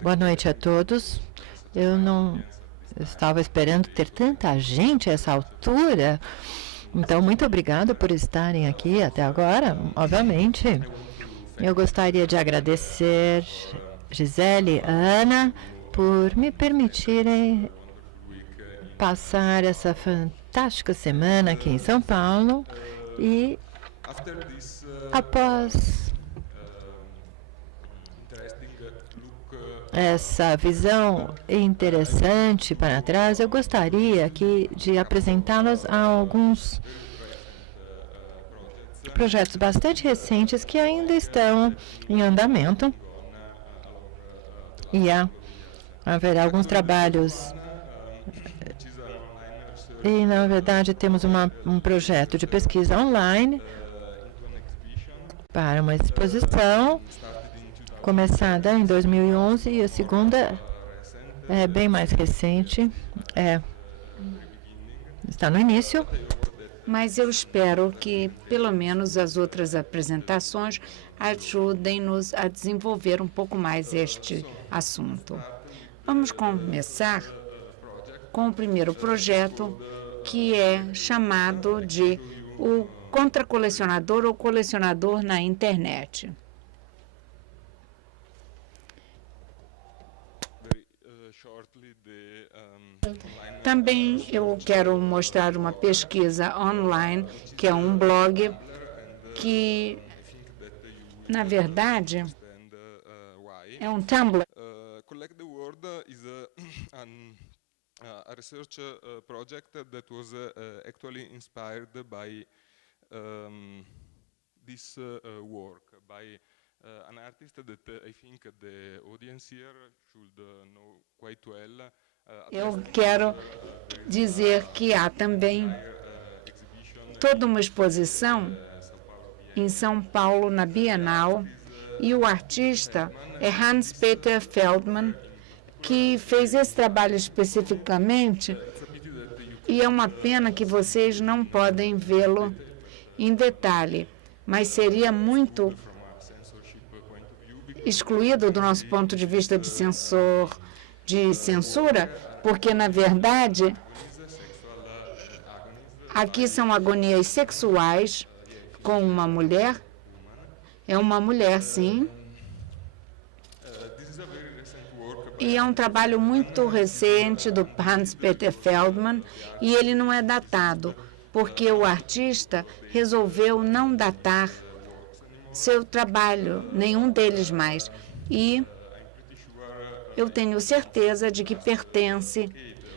Boa noite a todos. Eu não estava esperando ter tanta gente a essa altura. Então, muito obrigado por estarem aqui até agora. Obviamente, eu gostaria de agradecer Gisele e Ana por me permitirem passar essa fantástica semana aqui em São Paulo. E após essa visão interessante para trás, eu gostaria aqui de apresentá-los a alguns projetos bastante recentes que ainda estão em andamento. E haverá alguns trabalhos. E, na verdade, temos um projeto de pesquisa online para uma exposição começada em 2011 e a segunda é bem mais recente, está no início. Mas eu espero que, pelo menos, as outras apresentações ajudem-nos a desenvolver um pouco mais este assunto. Vamos começar com o primeiro projeto, que é chamado de o contracolecionador ou colecionador na internet. Também eu quero mostrar uma pesquisa online, que é um blog, que, na verdade, é um Tumblr. Collect the World is a research project that was actually inspired by this work, by an artist that I think the audience here should know quite well. Eu quero dizer que há também toda uma exposição em São Paulo, na Bienal, e o artista é Hans-Peter Feldmann, que fez esse trabalho especificamente, e é uma pena que vocês não podem vê-lo em detalhe, mas seria muito excluído do nosso ponto de vista de censura, porque, na verdade, aqui são agonias sexuais com uma mulher. É uma mulher, sim. E é um trabalho muito recente do Hans-Peter Feldmann, e ele não é datado, porque o artista resolveu não datar seu trabalho, nenhum deles mais. E eu tenho certeza de que pertence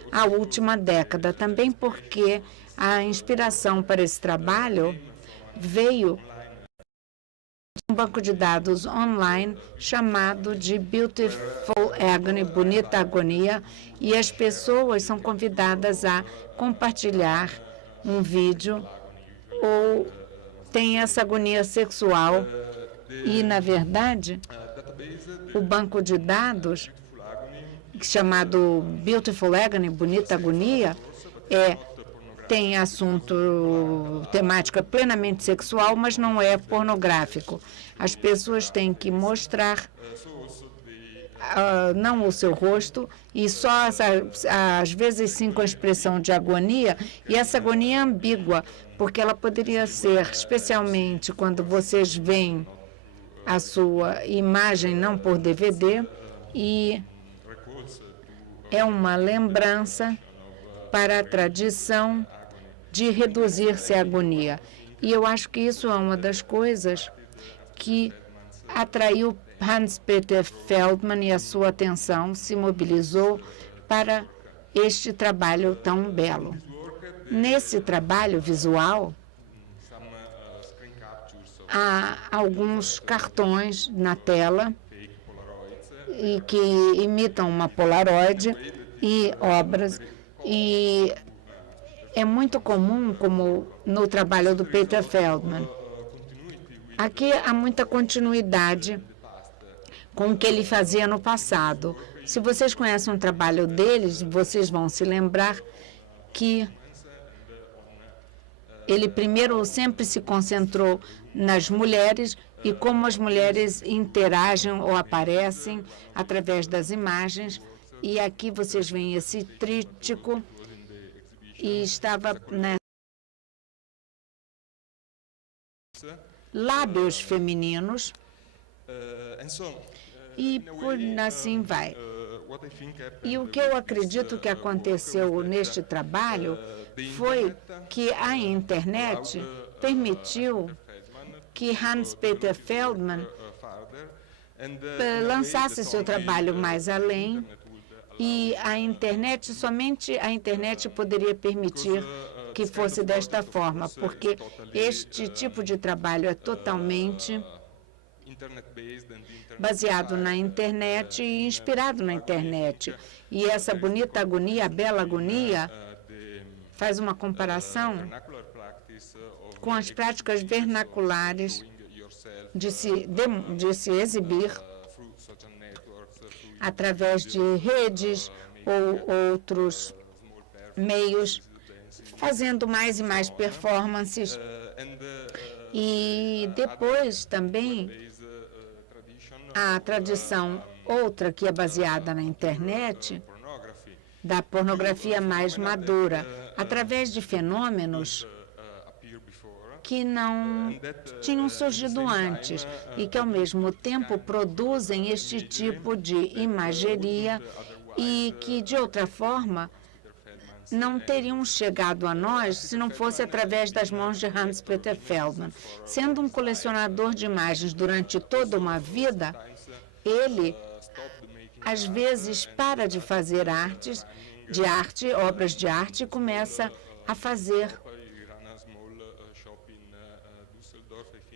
à última década, também porque a inspiração para esse trabalho veio de um banco de dados online chamado de Beautiful Agony, Bonita Agonia, e as pessoas são convidadas a compartilhar um vídeo ou tem essa agonia sexual. E, na verdade, o banco de dados chamado Beautiful Agony, Bonita Agonia, tem assunto, temática plenamente sexual, mas não é pornográfico. As pessoas têm que mostrar não o seu rosto, e só às vezes sim com a expressão de agonia, e essa agonia é ambígua, porque ela poderia ser, especialmente quando vocês veem a sua imagem não por DVD, e é uma lembrança para a tradição de reduzir-se à agonia. E eu acho que isso é uma das coisas que atraiu Hans-Peter Feldmann, e a sua atenção se mobilizou para este trabalho tão belo. Nesse trabalho visual, há alguns cartões na tela e que imitam uma Polaroid e obras, e é muito comum, como no trabalho do Peter Feldmann. Aqui há muita continuidade com o que ele fazia no passado. Se vocês conhecem um trabalho deles, vocês vão se lembrar que Ele primeiro sempre se concentrou nas mulheres e como as mulheres interagem ou aparecem através das imagens. E aqui vocês veem esse tríptico e estava lábios femininos e por assim vai. E o que eu acredito que aconteceu neste trabalho foi que a internet permitiu que Hans-Peter Feldman lançasse seu trabalho mais além, e somente a internet poderia permitir que fosse desta forma, porque este tipo de trabalho é totalmente baseado na internet e inspirado na internet. E essa bonita agonia, a bela agonia, faz uma comparação com as práticas vernaculares de se exibir através de redes ou outros meios, fazendo mais e mais performances. E depois também a tradição outra que é baseada na internet, da pornografia mais madura, através de fenômenos que não tinham surgido antes e que, ao mesmo tempo, produzem este tipo de imageria e que, de outra forma, não teriam chegado a nós se não fosse através das mãos de Hans-Peter Feldman. Sendo um colecionador de imagens durante toda uma vida, ele, às vezes, para de fazer obras de arte, e começa a fazer.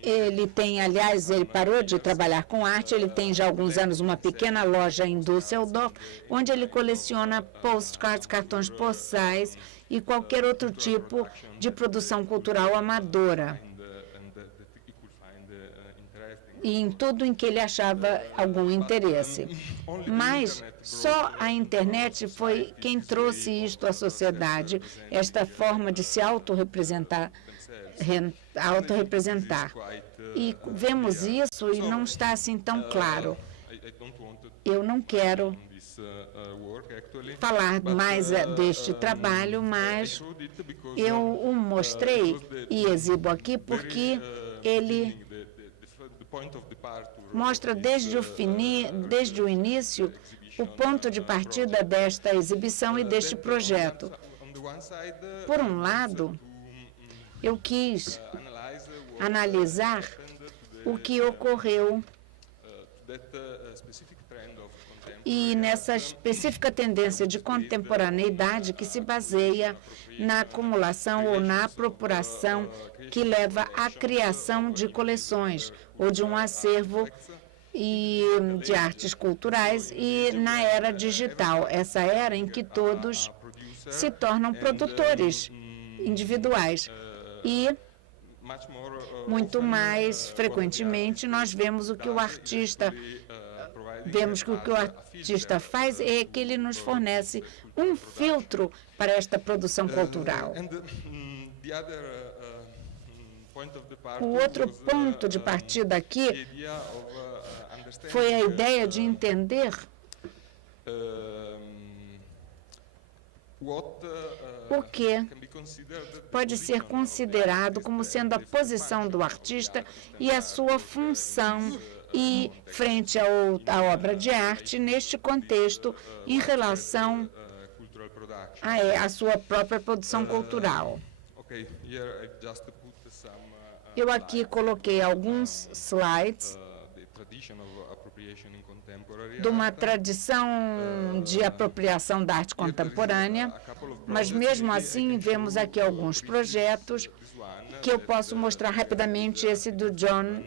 Ele parou de trabalhar com arte, ele tem já há alguns anos uma pequena loja em Düsseldorf, onde ele coleciona postcards, cartões postais e qualquer outro tipo de produção cultural amadora. E em tudo em que ele achava algum interesse. Mas só a internet foi quem trouxe isto à sociedade, esta forma de se autorrepresentar. E vemos isso e não está assim tão claro. Eu não quero falar mais deste trabalho, mas eu o mostrei e exibo aqui porque ele mostra desde o início o ponto de partida desta exibição e deste projeto. Por um lado, eu quis analisar o que ocorreu e nessa específica tendência de contemporaneidade que se baseia na acumulação ou na apropriação que leva à criação de coleções ou de um acervo de artes culturais e na era digital, essa era em que todos se tornam produtores individuais. E, muito mais frequentemente, nós vemos que o artista faz é que ele nos fornece um filtro para esta produção cultural. O outro ponto de partida aqui foi a ideia de entender o que pode ser considerado como sendo a posição do artista e a sua função e frente à obra de arte neste contexto em relação à sua própria produção cultural. Eu aqui coloquei alguns slides de uma tradição de apropriação da arte contemporânea, mas mesmo assim vemos aqui alguns projetos que eu posso mostrar rapidamente, esse do John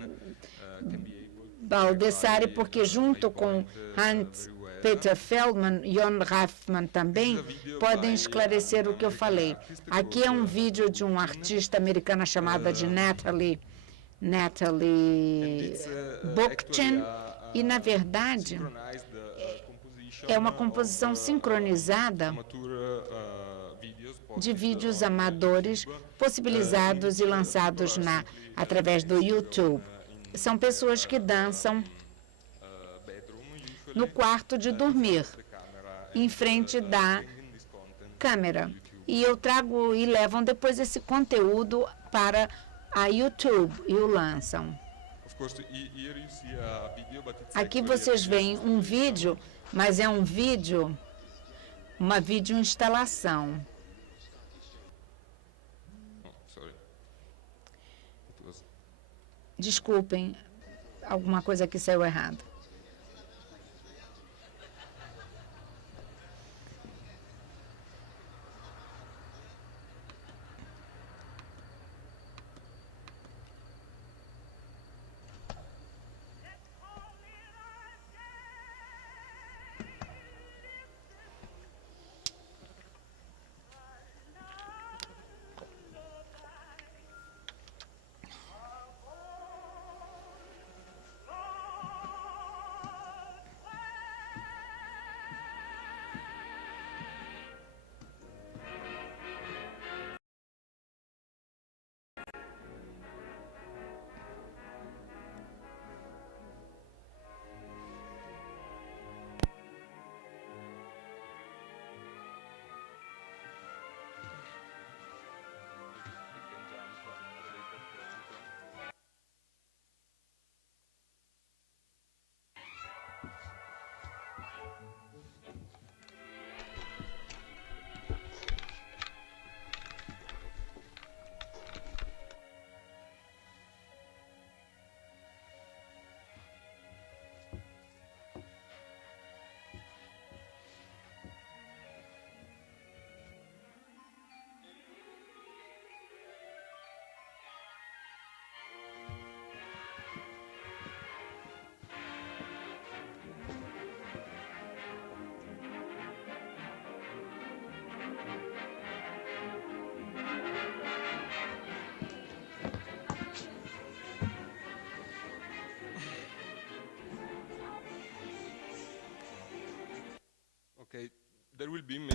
Baldessari, porque junto com Hans-Peter Feldman e Jon Raffman também podem esclarecer o que eu falei. Aqui é um vídeo de uma artista americana chamada de Natalie Bookchin, e, na verdade, é uma composição sincronizada de vídeos amadores possibilizados e lançados através do YouTube. São pessoas que dançam no quarto de dormir, em frente da câmera. E eu trago e levam depois esse conteúdo para a YouTube e o lançam. Aqui vocês veem um vídeo, mas é uma vídeo instalação. Desculpem, alguma coisa aqui saiu errado.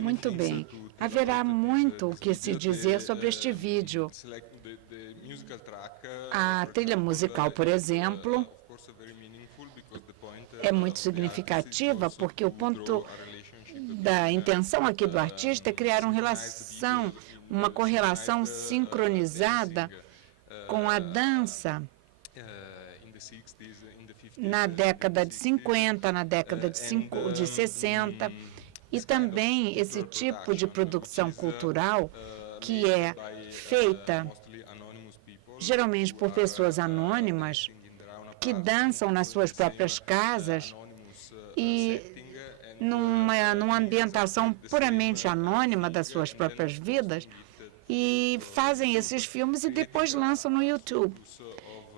Muito bem. Haverá muito o que se dizer sobre este vídeo. A trilha musical, por exemplo, é muito significativa porque o ponto da intenção aqui do artista é criar uma correlação sincronizada com a dança na década de 50, na década de 60, e também esse tipo de produção cultural que é feita geralmente por pessoas anônimas que dançam nas suas próprias casas e numa ambientação puramente anônima das suas próprias vidas, e fazem esses filmes e depois lançam no YouTube.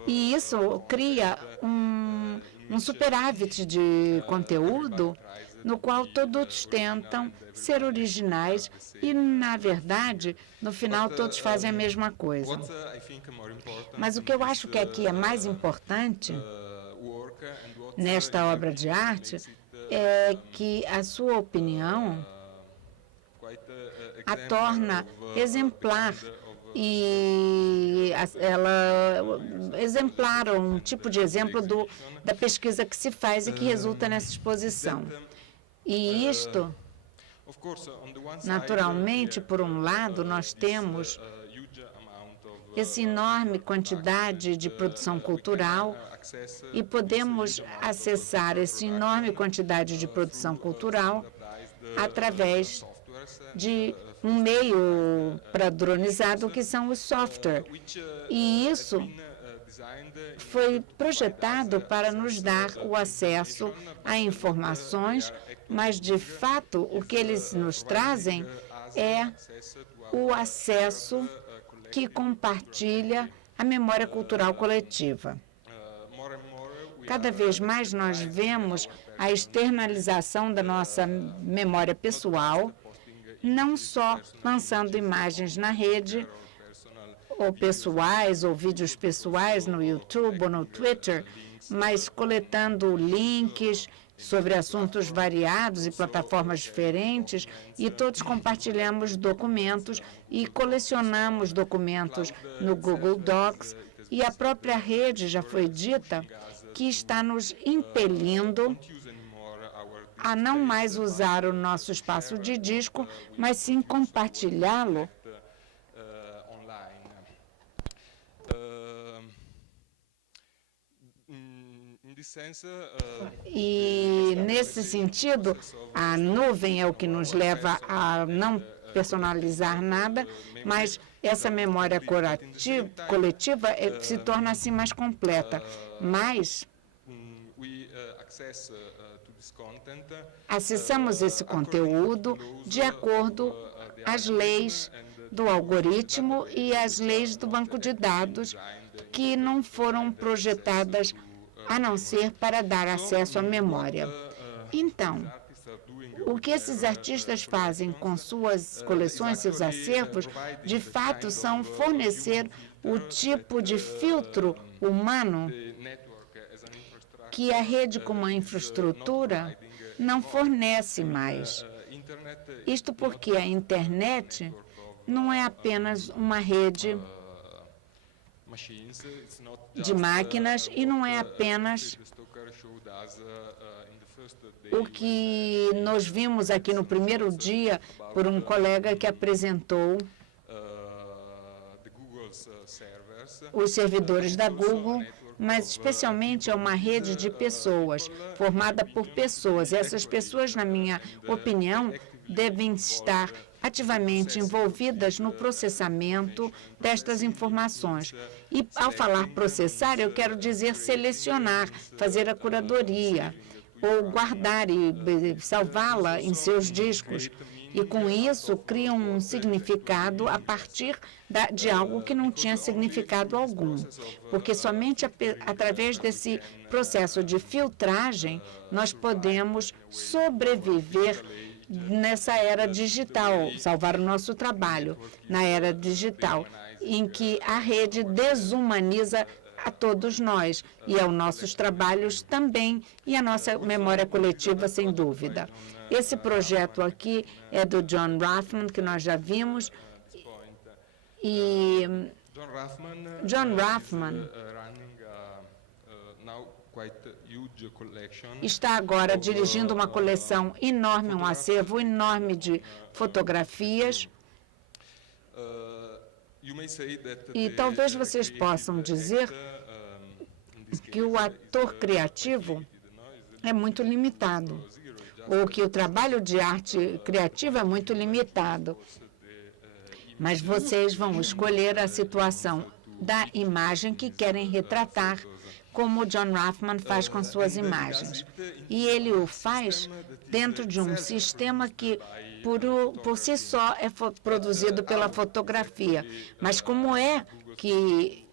E isso cria um superávit de conteúdo no qual todos tentam ser originais e, na verdade, no final todos fazem a mesma coisa. Mas o que eu acho que aqui é mais importante nesta obra de arte é que a sua opinião a torna exemplar, e ela exemplara um tipo de exemplo da pesquisa que se faz e que resulta nessa exposição. E isto, naturalmente, por um lado, nós temos essa enorme quantidade de produção cultural e podemos acessar essa enorme quantidade de produção cultural através de um meio padronizado que são os softwares. E isso foi projetado para nos dar o acesso a informações, mas, de fato, o que eles nos trazem é o acesso que compartilha a memória cultural coletiva. Cada vez mais nós vemos a externalização da nossa memória pessoal, não só lançando imagens na rede, ou pessoais, ou vídeos pessoais no YouTube ou no Twitter, mas coletando links, sobre assuntos variados e plataformas diferentes, e todos compartilhamos documentos e colecionamos documentos no Google Docs, e a própria rede já foi dita que está nos impelindo a não mais usar o nosso espaço de disco, mas sim compartilhá-lo e, nesse sentido, a nuvem é o que nos leva a não personalizar nada, mas essa memória coletiva se torna assim mais completa. Mas acessamos esse conteúdo de acordo às leis do algoritmo e às leis do banco de dados, que não foram projetadas a não ser para dar acesso à memória. Então, o que esses artistas fazem com suas coleções, seus acervos, de fato são fornecer o tipo de filtro humano que a rede como a infraestrutura não fornece mais. Isto porque a internet não é apenas uma rede de máquinas e não é apenas o que nós vimos aqui no primeiro dia por um colega que apresentou os servidores da Google, mas especialmente é uma rede de pessoas, formada por pessoas. Essas pessoas, na minha opinião, devem estar ativamente envolvidas no processamento destas informações. E, ao falar processar, eu quero dizer selecionar, fazer a curadoria, ou guardar e salvá-la em seus discos. E, com isso, criam um significado a partir de algo que não tinha significado algum. Porque somente através desse processo de filtragem nós podemos sobreviver nessa era digital, salvar o nosso trabalho na era digital, em que a rede desumaniza a todos nós, e aos nossos trabalhos também, e a nossa memória coletiva, sem dúvida. Esse projeto aqui é do John Rothman, que nós já vimos, e John Rothman está agora dirigindo uma coleção enorme, um acervo enorme de fotografias. E talvez vocês possam dizer que o ator criativo é muito limitado, ou que o trabalho de arte criativa é muito limitado. Mas vocês vão escolher a situação da imagem que querem retratar, como o John Rothman faz com suas imagens. E ele o faz dentro de um sistema que, por si só, é produzido pela fotografia. Mas como é que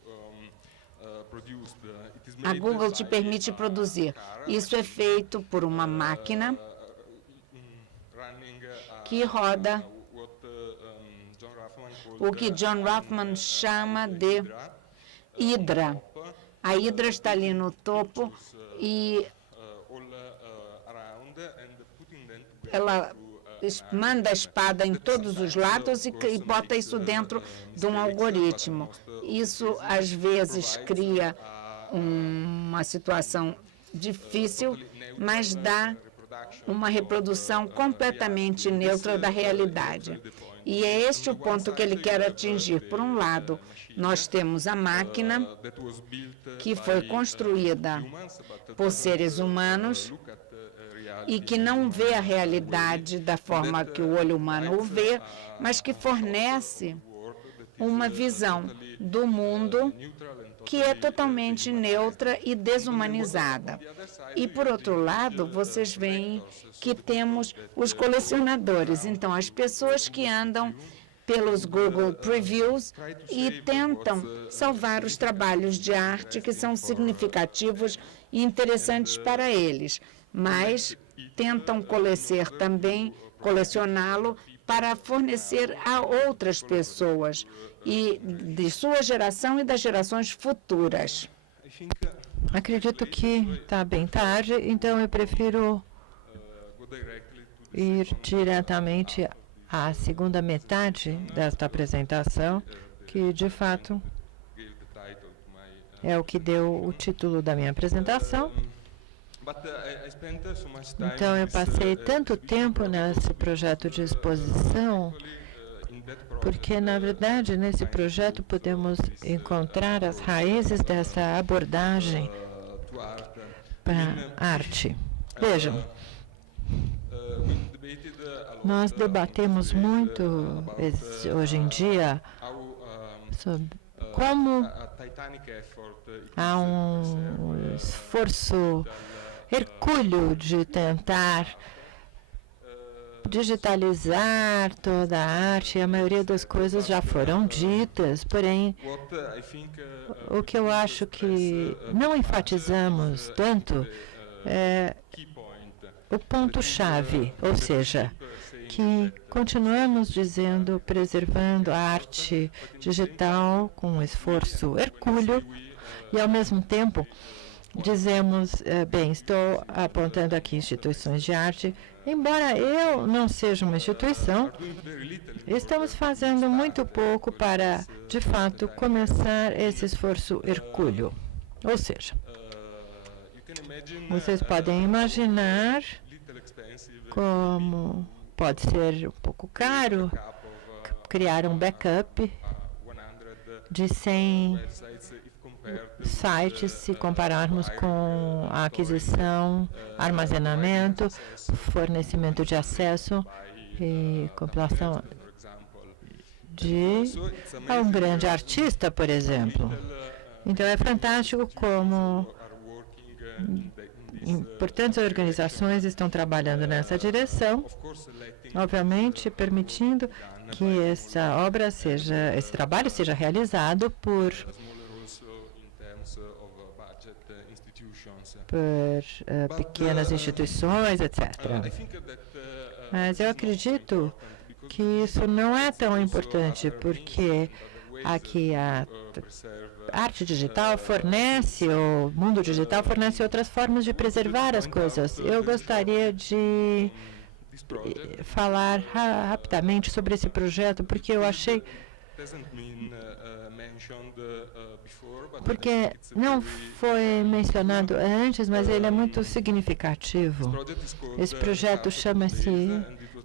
a Google te permite produzir? Isso é feito por uma máquina que roda o que John Rothman chama de Hydra. A Hydra está ali no topo e ela manda a espada em todos os lados e bota isso dentro de um algoritmo. Isso, às vezes, cria uma situação difícil, mas dá uma reprodução completamente neutra da realidade. E é este o ponto que ele quer atingir. Por um lado, nós temos a máquina que foi construída por seres humanos e que não vê a realidade da forma que o olho humano o vê, mas que fornece uma visão do mundo que é totalmente neutra e desumanizada. E, por outro lado, vocês veem que temos os colecionadores. Então, as pessoas que andam pelos Google Previews e tentam salvar os trabalhos de arte que são significativos e interessantes para eles, mas tentam colecioná-lo para fornecer a outras pessoas, e de sua geração e das gerações futuras. Acredito que está bem tarde, então eu prefiro ir diretamente à segunda metade desta apresentação, que de fato é o que deu o título da minha apresentação. Então eu passei tanto tempo nesse projeto de exposição, porque na verdade nesse projeto podemos encontrar as raízes dessa abordagem para a arte. Vejam, nós debatemos muito hoje em dia sobre como há um esforço hercúleo de tentar digitalizar toda a arte. A maioria das coisas já foram ditas, porém, o que eu acho que não enfatizamos tanto é o ponto-chave, ou seja, que continuamos dizendo, preservando a arte digital com um esforço hercúleo e, ao mesmo tempo, dizemos, bem, estou apontando aqui instituições de arte, embora eu não seja uma instituição, estamos fazendo muito pouco para, de fato, começar esse esforço hercúleo. Ou seja, vocês podem imaginar como pode ser um pouco caro criar um backup de 100 sites se compararmos com a aquisição, armazenamento, fornecimento de acesso e compilação de um grande artista, por exemplo. Então é fantástico como importantes organizações estão trabalhando nessa direção, obviamente permitindo que essa obra esse trabalho seja realizado por pequenas instituições, etc. Mas eu acredito que isso não é tão importante, porque aqui a arte digital fornece, o mundo digital fornece outras formas de preservar as coisas. Eu gostaria de falar rapidamente sobre esse projeto, porque eu achei... Porque não foi mencionado antes, mas ele é muito significativo. Esse projeto chama-se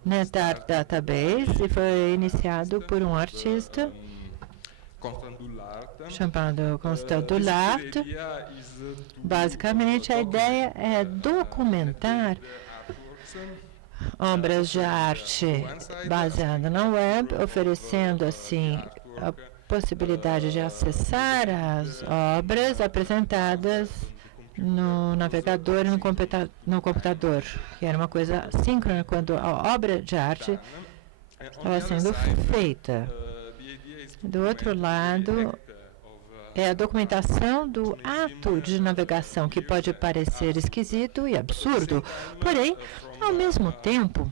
NetArt Database e foi iniciado por um artista chamado Constant Dullard. Basicamente, a ideia é documentar obras de arte baseadas na web, oferecendo assim a possibilidade de acessar as obras apresentadas no navegador e no computador, que era uma coisa síncrona quando a obra de arte estava sendo feita. Do outro lado, é a documentação do ato de navegação, que pode parecer esquisito e absurdo, porém, ao mesmo tempo,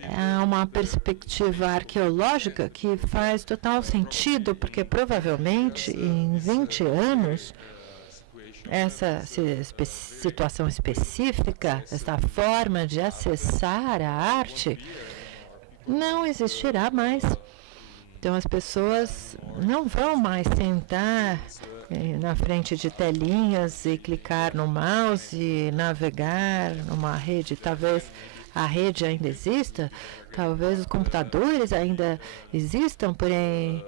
é uma perspectiva arqueológica que faz total sentido, porque provavelmente em 20 anos, essa situação específica, essa forma de acessar a arte, não existirá mais. Então, as pessoas não vão mais sentar na frente de telinhas e clicar no mouse e navegar numa rede. Talvez a rede ainda exista, talvez os computadores ainda existam, porém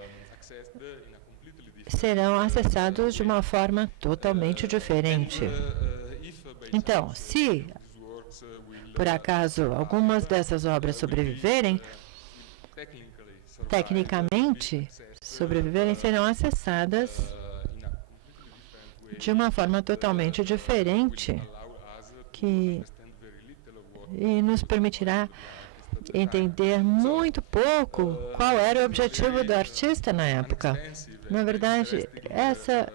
serão acessados de uma forma totalmente diferente. Então, se por acaso algumas dessas obras sobreviverem, tecnicamente serão acessadas de uma forma totalmente diferente, e nos permitirá entender muito pouco qual era o objetivo do artista na época. Na verdade, essa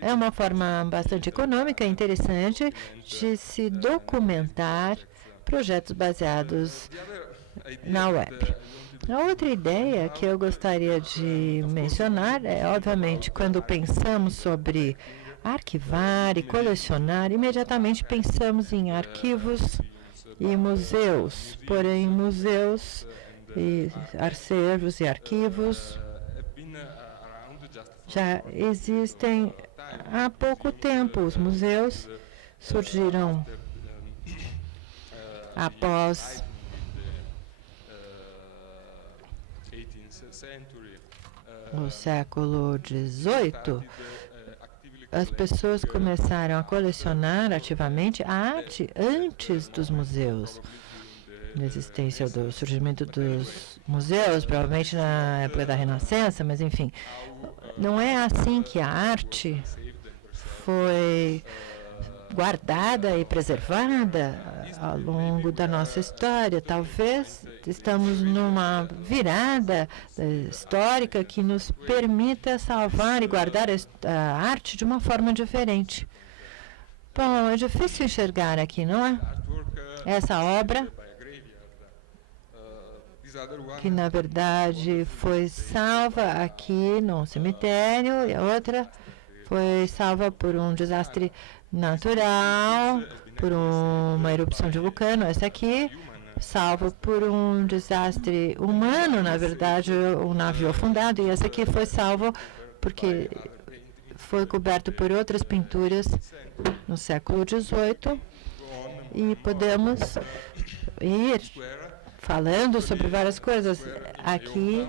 é uma forma bastante econômica e interessante de se documentar projetos baseados na web. A outra ideia que eu gostaria de mencionar é, obviamente, quando pensamos sobre arquivar e colecionar, imediatamente pensamos em arquivos e museus. Porém, museus e acervos e arquivos já existem há pouco tempo. Os museus surgiram após no século XVIII. As pessoas começaram a colecionar ativamente a arte antes dos museus. Na existência do surgimento dos museus, provavelmente na época da Renascença, mas enfim, não é assim que a arte foi guardada e preservada ao longo da nossa história. Talvez estamos numa virada histórica que nos permita salvar e guardar a arte de uma forma diferente. Bom, é difícil enxergar aqui, não é? Essa obra, que na verdade foi salva aqui no cemitério, e a outra foi salva por um desastre natural, por uma erupção de vulcano. Essa aqui, salva por um desastre humano, na verdade, um navio afundado. E essa aqui foi salva porque foi coberto por outras pinturas no século XVIII. E podemos ir falando sobre várias coisas. Aqui,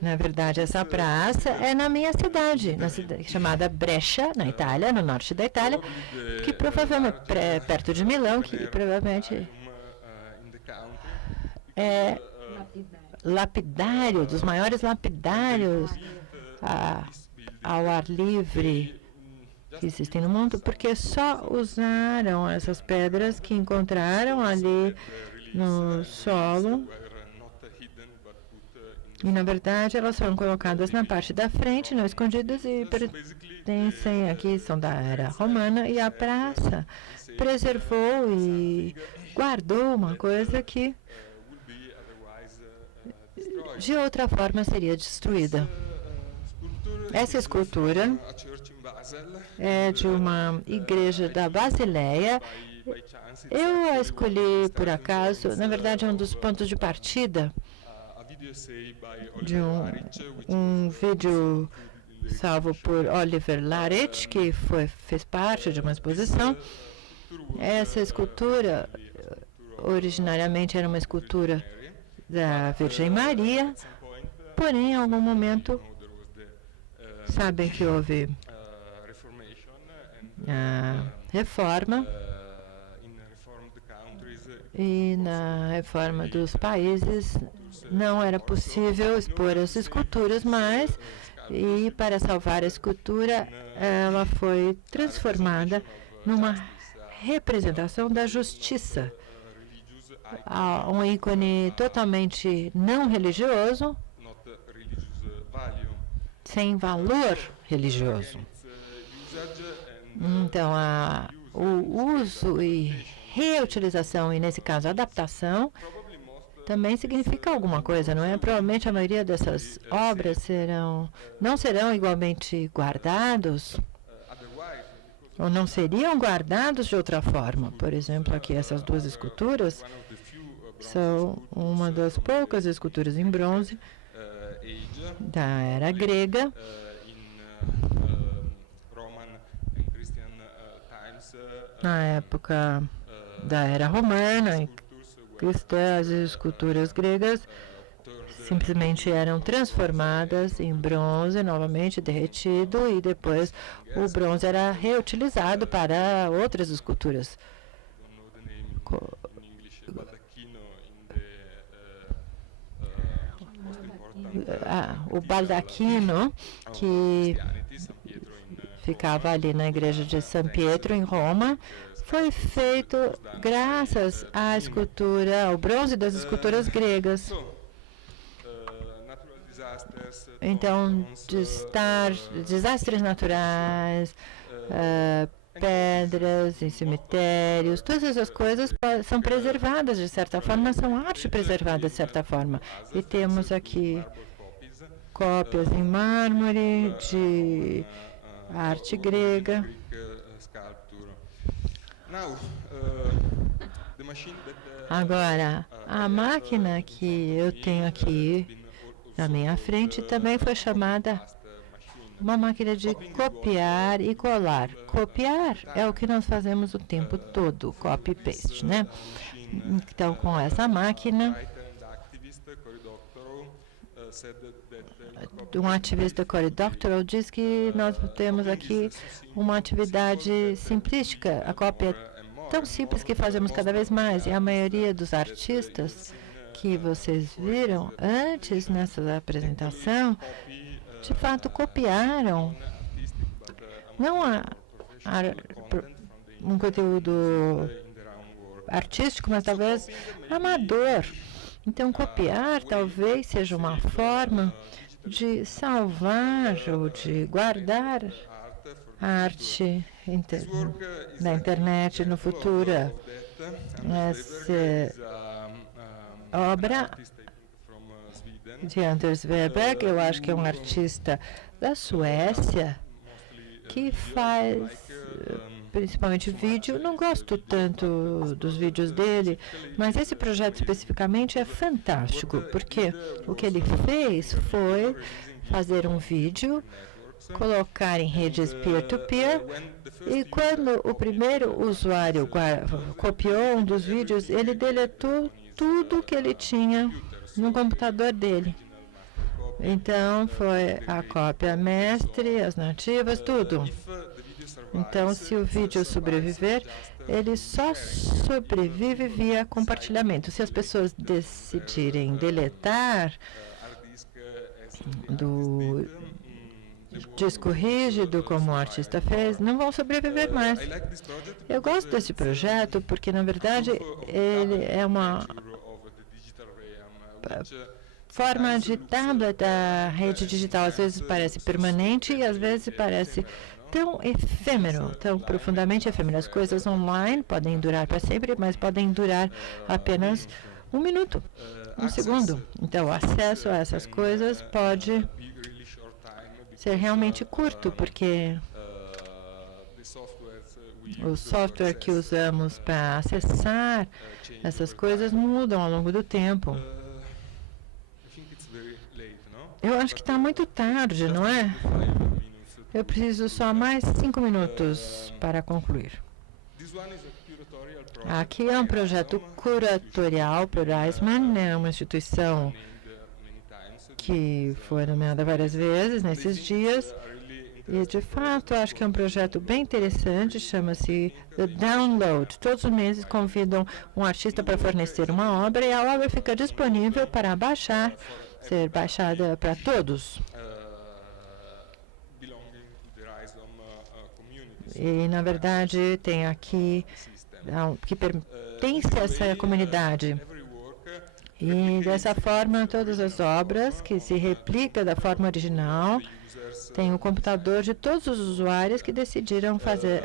na verdade, essa praça é na minha cidade, chamada Brescia, na Itália, no norte da Itália, que provavelmente, perto de Milão, que provavelmente é lapidário, dos maiores lapidários ao ar livre que existem no mundo, porque só usaram essas pedras que encontraram ali no solo. E, na verdade, elas foram colocadas na parte da frente, não escondidas, e pertencem aqui, são da era romana, e a praça preservou e guardou uma coisa que, de outra forma, seria destruída. Essa escultura é de uma igreja da Basileia. Eu a escolhi por acaso, na verdade, é um dos pontos de partida de um vídeo salvo por Oliver Laret, que fez parte de uma exposição. Essa escultura, originariamente, era uma escultura da Virgem Maria, porém, em algum momento, sabem que houve a reforma, e na reforma dos países não era possível expor as esculturas mais, e para salvar a escultura, ela foi transformada numa representação da justiça, um ícone totalmente não religioso, sem valor religioso. Então, o uso e reutilização, e nesse caso, adaptação, também significa alguma coisa, não é? Provavelmente a maioria dessas obras não serão igualmente guardados, ou não seriam guardados de outra forma. Por exemplo, aqui essas duas esculturas são uma das poucas esculturas em bronze da era grega, na época da era romana e cristã. As esculturas gregas simplesmente eram transformadas em bronze, novamente derretido, e depois o bronze era reutilizado para outras esculturas. O baldaquino, que ficava ali na igreja de São Pietro, em Roma, foi feito graças à escultura, ao bronze das esculturas gregas. Então, desastres naturais, pedras, em cemitérios, todas essas coisas são preservadas de certa forma, são arte preservada de certa forma. E temos aqui cópias em mármore de arte grega. Agora, a máquina que eu tenho aqui na minha frente também foi chamada uma máquina de copiar e colar. Copiar é o que nós fazemos o tempo todo, copy e paste, né? Então, com essa máquina, um ativista Cory Doctorow diz que nós temos aqui uma atividade simplística. A cópia é tão simples que fazemos cada vez mais. E a maioria dos artistas que vocês viram antes nessa apresentação, de fato, copiaram não um conteúdo artístico, mas talvez amador. Então, copiar talvez seja uma forma de salvar ou de guardar a arte da internet no futuro. Essa obra de Anders Weber, eu acho que é um artista da Suécia que faz principalmente vídeo. Não gosto tanto dos vídeos dele, mas esse projeto especificamente é fantástico, porque o que ele fez foi fazer um vídeo, colocar em redes peer-to-peer, e quando o primeiro usuário copiou um dos vídeos, ele deletou tudo que ele tinha no computador dele. Então, foi a cópia mestre, as nativas, tudo. Então, se o vídeo sobreviver, ele só sobrevive via compartilhamento. Se as pessoas decidirem deletar do disco rígido, como o artista fez, não vão sobreviver mais. Eu gosto desse projeto porque, na verdade, ele é uma forma de tablet da rede digital. Às vezes parece permanente e às vezes parece tão efêmero, tão profundamente efêmero. As coisas online podem durar para sempre, mas podem durar apenas um minuto, um segundo. Então, o acesso a essas coisas pode ser realmente curto, porque o software que usamos para acessar essas coisas mudam ao longo do tempo. Eu acho que está muito tarde, não é? Eu preciso só mais 5 minutos para concluir. Aqui é um projeto curatorial para o Eisman, né, uma instituição que foi nomeada várias vezes nesses dias. E, de fato, acho que é um projeto bem interessante, chama-se The Download. Todos os meses convidam um artista para fornecer uma obra e a obra fica disponível para baixar, ser baixada para todos. E, na verdade, tem aqui que pertence a essa comunidade. E, dessa forma, todas as obras que se replicam da forma original tem o computador de todos os usuários que decidiram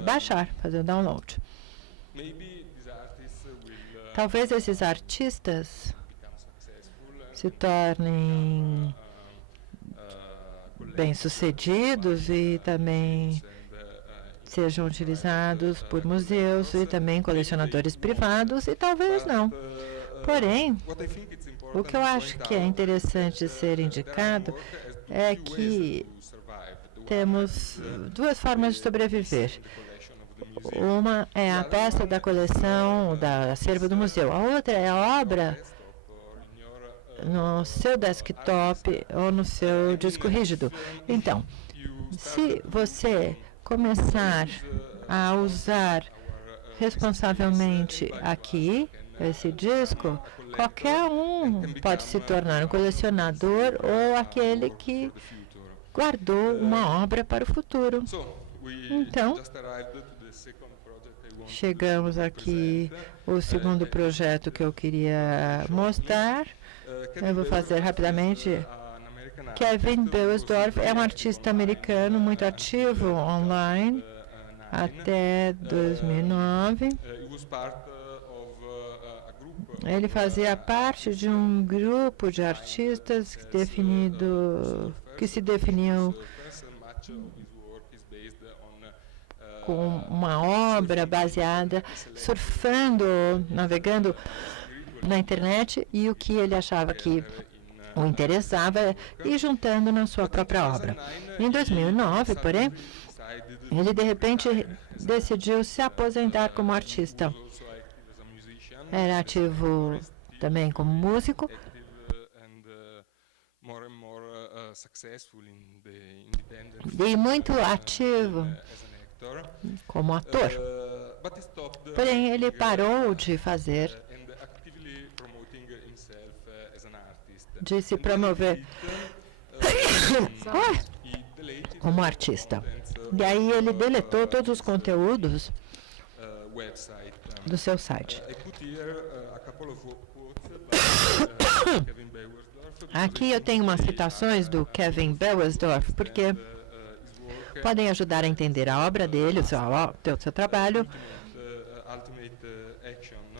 baixar, fazer o download. Talvez esses artistas se tornem bem-sucedidos e também sejam utilizados por museus e também colecionadores privados, e talvez não. Porém, o que eu acho que é interessante ser indicado é que temos duas formas de sobreviver. Uma é a peça da coleção, da acervo do museu. A outra é a obra no seu desktop ou no seu disco rígido. Então, se você começar a usar responsavelmente aqui esse disco, qualquer um pode se tornar um colecionador ou aquele que guardou uma obra para o futuro. Então, chegamos aqui ao segundo projeto que eu queria mostrar. Eu vou fazer rapidamente. Kevin Beiersdorf é um artista americano muito ativo online. até 2009. Ele fazia parte de um grupo de artistas que se definiam com uma obra baseada, surfando, navegando na internet, e o que ele achava que o interessava e juntando na sua própria obra. Em 2009, porém, ele de repente decidiu se aposentar como artista. Era ativo também como músico e muito ativo como ator. Porém, ele parou de se promover como artista. E aí ele deletou todos os conteúdos do seu site. Aqui eu tenho umas citações do Kevin Beiersdorf, porque podem ajudar a entender a obra dele, o seu trabalho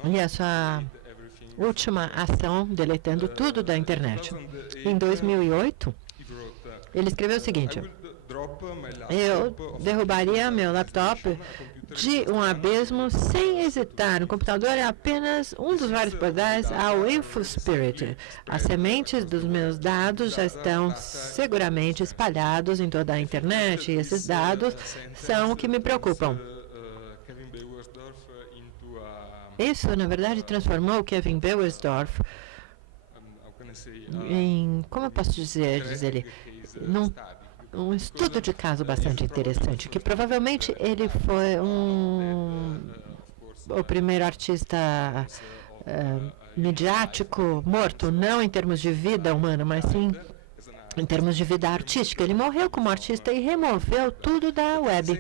e a sua última ação, deletando tudo da internet. Em 2008, ele escreveu o seguinte: eu derrubaria meu laptop de um abismo sem hesitar. O computador é apenas um dos vários portais ao InfoSpirit. As sementes dos meus dados já estão seguramente espalhados em toda a internet, e esses dados são o que me preocupam. Isso, na verdade, transformou o Kevin Beiersdorf em, como eu posso dizer, diz ele, um estudo de caso bastante interessante, que provavelmente ele foi o primeiro artista midiático morto, não em termos de vida humana, mas sim em termos de vida artística. Ele morreu como artista e removeu tudo da web.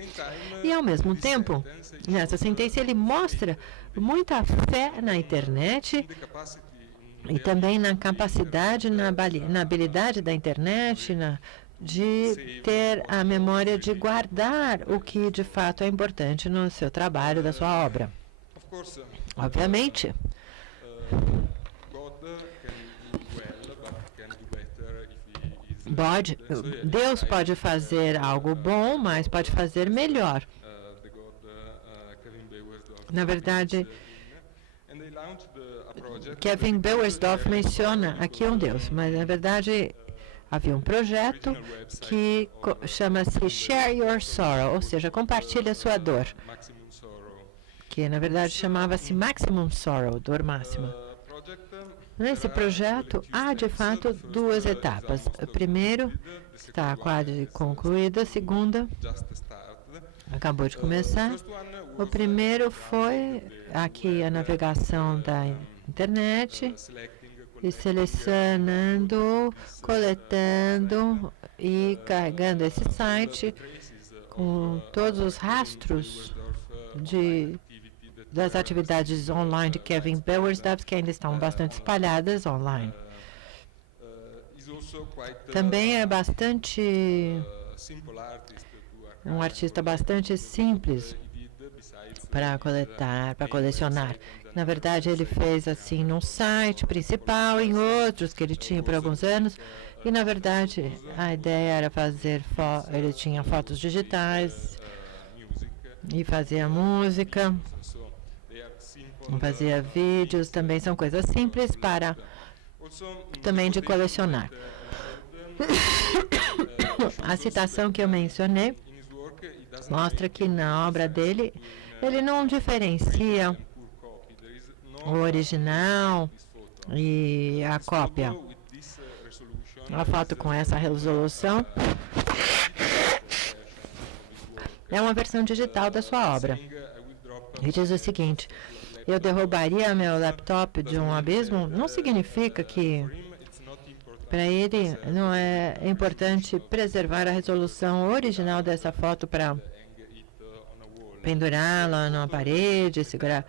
E, ao mesmo tempo, nessa sentença, ele mostra muita fé na internet e também na capacidade, na habilidade da internet, de ter a memória de guardar o que de fato é importante no seu trabalho, da sua obra. Obviamente, Deus pode fazer algo bom, mas pode fazer melhor. Na verdade, Kevin Beiersdorf menciona aqui um Deus, mas na verdade havia um projeto que chama-se Share Your Sorrow, ou seja, compartilhe a sua dor, que na verdade chamava-se Maximum Sorrow, dor máxima. Nesse projeto há de fato duas etapas. A primeira está quase concluída, a segunda acabou de começar. O primeiro foi aqui a navegação da internet e selecionando, coletando e carregando esse site com todos os rastros das atividades online de Kevin Beiersdorf, que ainda estão bastante espalhadas online. Também é um artista bastante simples para colecionar. Na verdade, ele fez assim num site principal, em outros que ele tinha por alguns anos, e na verdade a ideia era ele tinha fotos digitais e fazia música, fazia vídeos, também são coisas simples também de colecionar. A citação que eu mencionei mostra que na obra dele, ele não diferencia o original e a cópia. A foto com essa resolução é uma versão digital da sua obra. Ele diz o seguinte: eu derrubaria meu laptop de um abismo, não significa que para ele não é importante preservar a resolução original dessa foto para pendurá-la numa parede, segurar.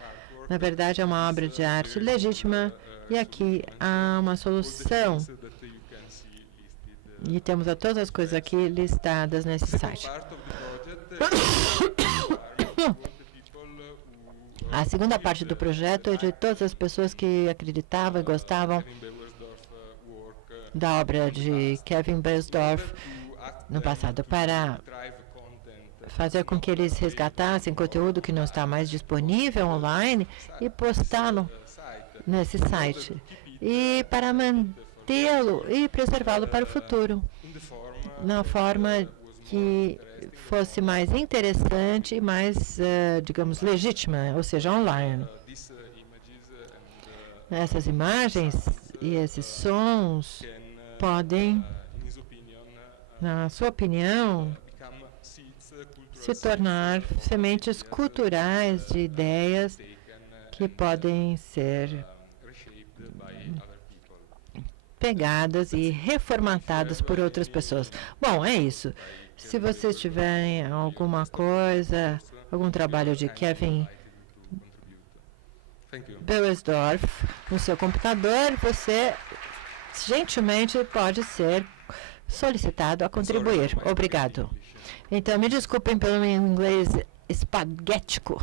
Na verdade, é uma obra de arte legítima e aqui há uma solução. E temos todas as coisas aqui listadas nesse site. Segundo, a segunda parte do projeto é de todas as pessoas que acreditavam e gostavam da obra de Kevin Beiersdorf no passado, para fazer com que eles resgatassem conteúdo que não está mais disponível online e postá-lo nesse site, e para mantê-lo e preservá-lo para o futuro, na forma que fosse mais interessante e mais, digamos, legítima, ou seja, online. Essas imagens e esses sons podem, na sua opinião, se tornar sementes culturais de ideias que podem ser pegadas e reformatadas por outras pessoas. Bom, é isso. Se vocês tiverem alguma coisa, algum trabalho de Kevin Beiersdorf no seu computador, você gentilmente pode ser solicitado a contribuir. Obrigado. Então, me desculpem pelo meu inglês espaguético.